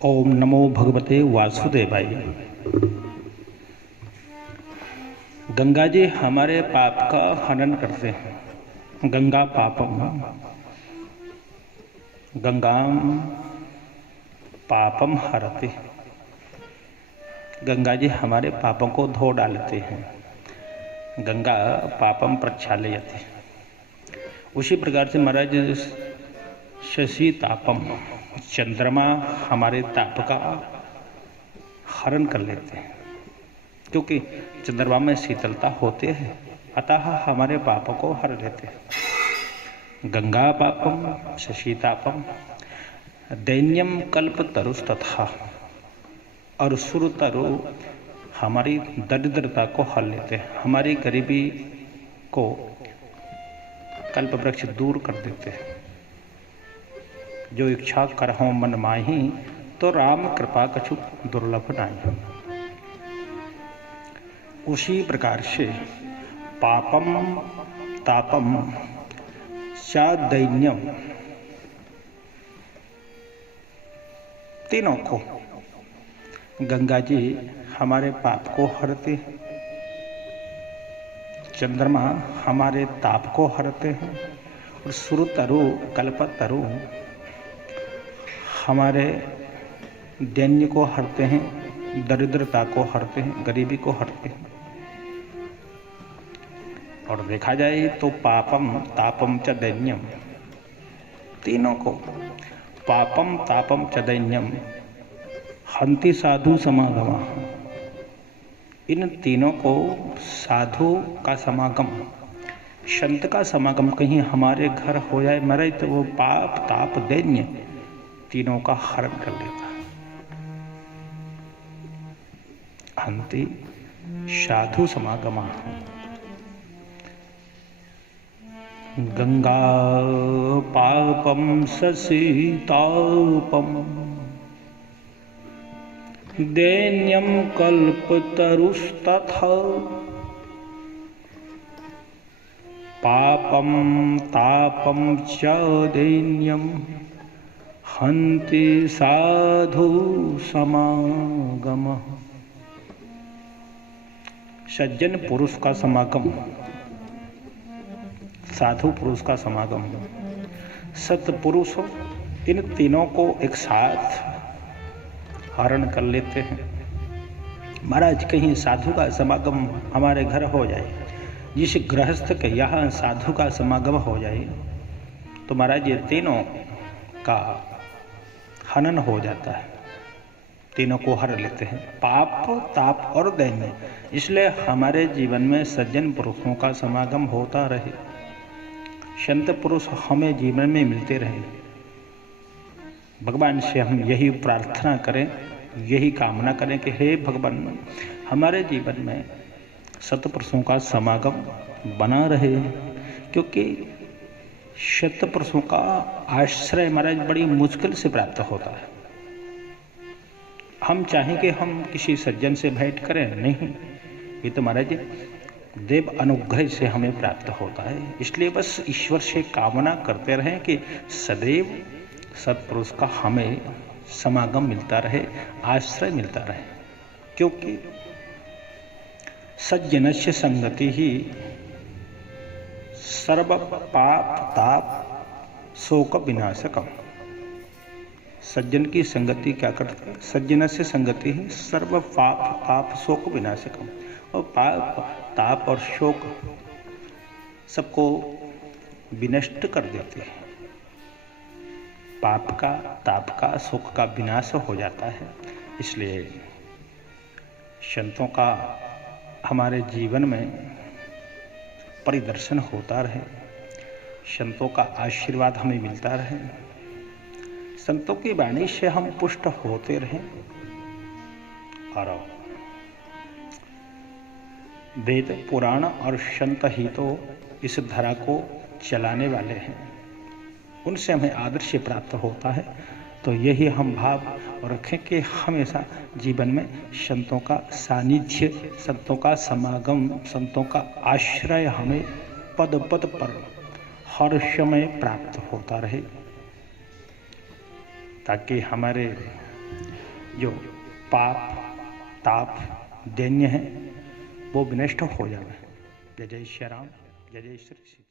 ओम नमो भगवते वासुदेवाय। गंगा जी हमारे पाप का हनन करते हैं। गंगा पापम गंगाम पापम हरते। गंगा जी हमारे पापों को धो डालते हैं। गंगा पापम प्रक्षालयते। उसी प्रकार से महाराज शशि तापम, चंद्रमा हमारे ताप का हरण कर लेते हैं, क्योंकि चंद्रमा में शीतलता होते हैं, अतः हमारे पापों को हर लेते हैं। गंगा पापम शशि तापम दैन्यम कल्प तरुस्तथा, और सुर तरु हमारी दरिद्रता को हर लेते हैं, हमारी गरीबी को कल्प वृक्ष दूर कर देते हैं। जो इच्छा करहु मन माही, तो राम कृपा कछु दुर्लभ नाही। उसी प्रकार से पापम तापम च दैन्यम, तीनों को गंगा जी हमारे पाप को हरते हैं, चंद्रमा हमारे ताप को हरते हैं, और सुर तरु कल्प तरु हमारे दैन्य को हरते हैं, दरिद्रता को हरते हैं, गरीबी को हरते हैं। और देखा जाए तो पापम तापम च दैन्यम, तीनों को पापम तापम च दैन्यम हंति साधु समागम, इन तीनों को साधु का समागम, संत का समागम कहीं हमारे घर हो जाए मरे, तो वो पाप ताप दैन्य तीनों का हरण कर लेता। हंति साधु समागम। गंगा पापम शशि तापम दैन्यम कल्पतरुस्तथा, पापम तापम च दैन्यम हंति साधु समागम। सज्जन पुरुष का समागम, साधु पुरुष का समागम, सत्पुरुष, इन तीनों को एक साथ हरण कर लेते हैं। महाराज कहीं साधु का समागम हमारे घर हो जाए, जिस गृहस्थ के यहाँ साधु का समागम हो जाए, तो महाराज ये तीनों का हनन हो जाता है, तीनों को हर लेते हैं, पाप ताप और दैन्य। इसलिए हमारे जीवन में सज्जन पुरुषों का समागम होता रहे, संत पुरुष हमें जीवन में मिलते रहे। भगवान से हम यही प्रार्थना करें, यही कामना करें कि हे भगवान, हमारे जीवन में सत्पुरुषों का समागम बना रहे, क्योंकि सत्पुरुषों का आश्रय महाराज बड़ी मुश्किल से प्राप्त होता है। हम चाहें कि हम किसी सज्जन से भेंट करें, नहीं, ये तो महाराज देव अनुग्रह से हमें प्राप्त होता है। इसलिए बस ईश्वर से कामना करते रहें कि सदैव सत्पुरुष का हमें समागम मिलता रहे, आश्रय मिलता रहे, क्योंकि सज्जनस्य संगति ही सर्व पाप ताप शोक विनाशकम। सज्जन की संगति क्या करती है? सज्जनस्य संगति ही सर्व पाप ताप शोक विनाशकम। और पाप ताप और शोक सबको विनष्ट कर देते हैं। पाप का ताप का शोक का विनाश हो जाता है। इसलिए संतों का हमारे जीवन में परिदर्शन होता रहे, संतों का आशीर्वाद हमें मिलता रहे, संतों की वाणी से हम पुष्ट होते रहें, और वेद पुराण और संत ही तो इस धरा को चलाने वाले हैं, उनसे हमें आदर्श प्राप्त होता है। तो यही हम भाव रखें कि हमेशा जीवन में संतों का सानिध्य, संतों का समागम, संतों का आश्रय हमें पद पद पर हर समय प्राप्त होता रहे, ताकि हमारे जो पाप ताप दैन्य है वो विनष्ट हो जावे। जय जय श्री राम, जय जय श्री सीता।